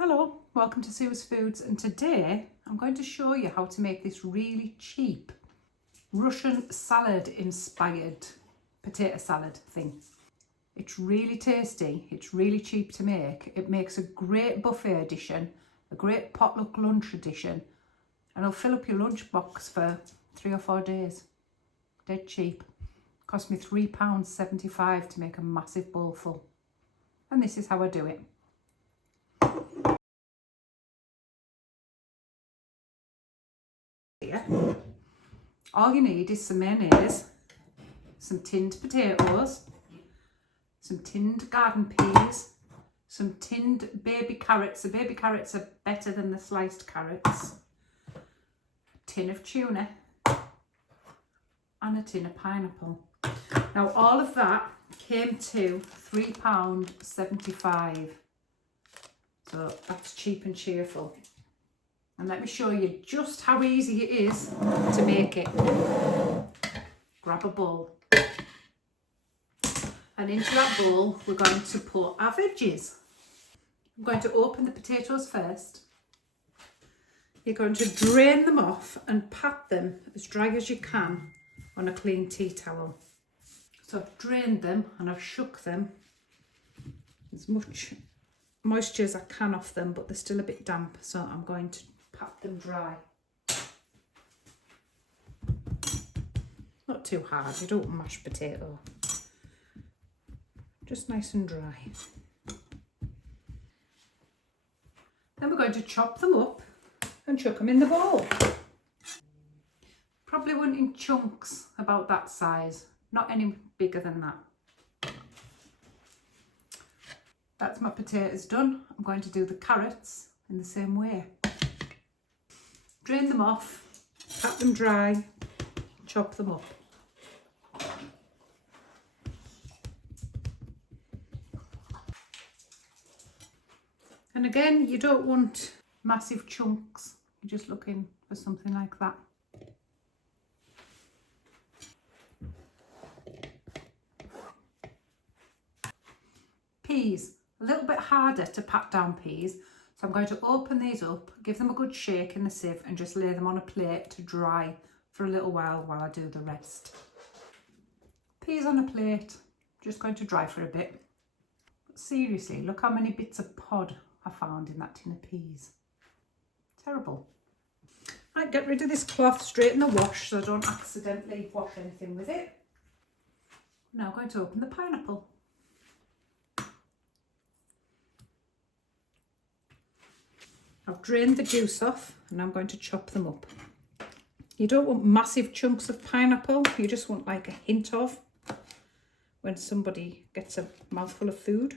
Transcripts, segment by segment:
Hello, welcome to Sue's Foods, and today I'm going to show you how to make this really cheap Russian salad inspired potato salad thing. It's really tasty, it's really cheap to make, it makes a great buffet addition, a great potluck lunch addition, and it'll fill up your lunchbox for 3 or 4 days. Dead cheap. Cost me £3.75 to make a massive bowl full. And this is how I do it. All you need is some mayonnaise, some tinned potatoes, some tinned garden peas, some tinned baby carrots. The baby carrots are better than the sliced carrots, a tin of tuna, and a tin of pineapple. Now all of that came to £3.75, so that's cheap and cheerful. And let me show you just how easy it is to make it. Grab a bowl. And into that bowl, we're going to put our veggies. I'm going to open the potatoes first. You're going to drain them off and pat them as dry as you can on a clean tea towel. So I've drained them and I've shook them as much moisture as I can off them, but they're still a bit damp, so I'm going to pat them dry. Not too hard, you don't mash potato. Just nice and dry. Then we're going to chop them up and chuck them in the bowl. Probably want in chunks about that size, not any bigger than that. That's my potatoes done. I'm going to do the carrots in the same way. Drain them off, pat them dry, chop them up. And again, you don't want massive chunks, you're just looking for something like that. Peas, a little bit harder to pat down peas. So I'm going to open these up, give them a good shake in the sieve and just lay them on a plate to dry for a little while I do the rest. Peas on a plate, just going to dry for a bit. But seriously, look how many bits of pod I found in that tin of peas. Terrible. Right, get rid of this cloth, straighten the wash so I don't accidentally wash anything with it. Now I'm going to open the pineapple. I've drained the juice off and I'm going to chop them up. You don't want massive chunks of pineapple, you just want like a hint of when somebody gets a mouthful of food.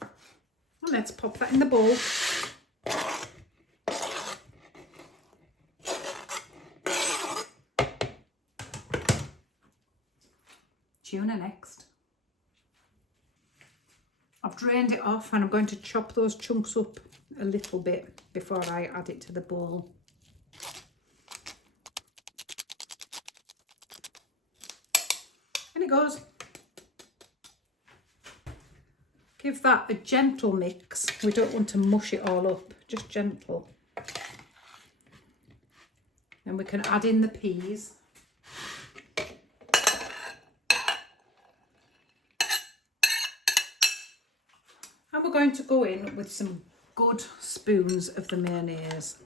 And let's pop that in the bowl. Tuna next. I've drained it off and I'm going to chop those chunks up a little bit before I add it to the bowl. And it goes. Give that a gentle mix. We don't want to mush it all up, just gentle. Then we can add in the peas. And we're going to go in with some good spoons of the mayonnaise.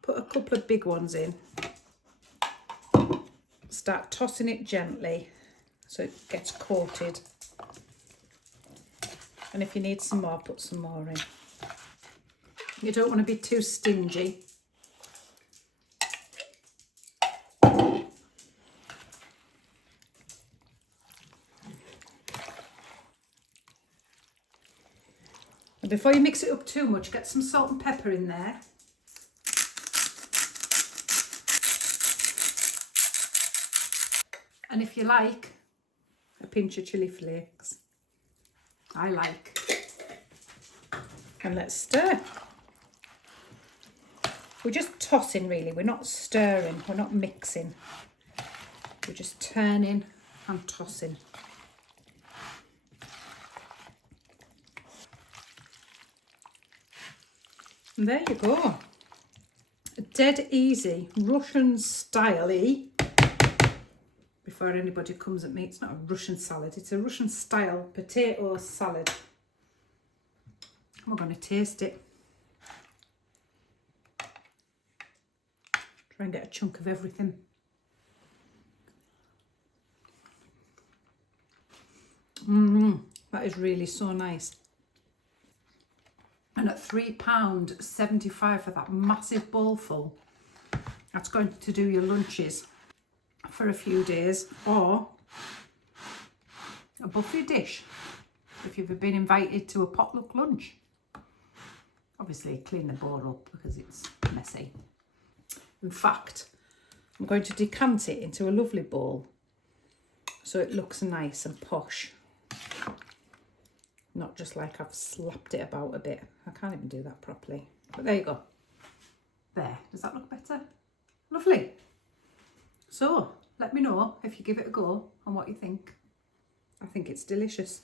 Put a couple of big ones in. Start tossing it gently so it gets coated. And if you need some more, put some more in. You don't want to be too stingy. And before you mix it up too much, get some salt and pepper in there. And if you like, a pinch of chilli flakes. I like. And let's stir. We're just tossing really, we're not stirring, we're not mixing. We're just turning and tossing. And there you go. Dead easy, Russian style-y. Before anybody comes at me, it's not a Russian salad, it's a Russian style potato salad. We're going to taste it. Try and get a chunk of everything. That is really so nice. And at £3.75 for that massive bowl full, that's going to do your lunches for a few days, or a buffet dish if you've been invited to a potluck lunch. Obviously clean the bowl up because it's messy. In fact, I'm going to decant it into a lovely bowl so it looks nice and posh. Not just like I've slapped it about a bit. I can't even do that properly. But there you go. There. Does that look better? Lovely. So, let me know if you give it a go and what you think. I think it's delicious.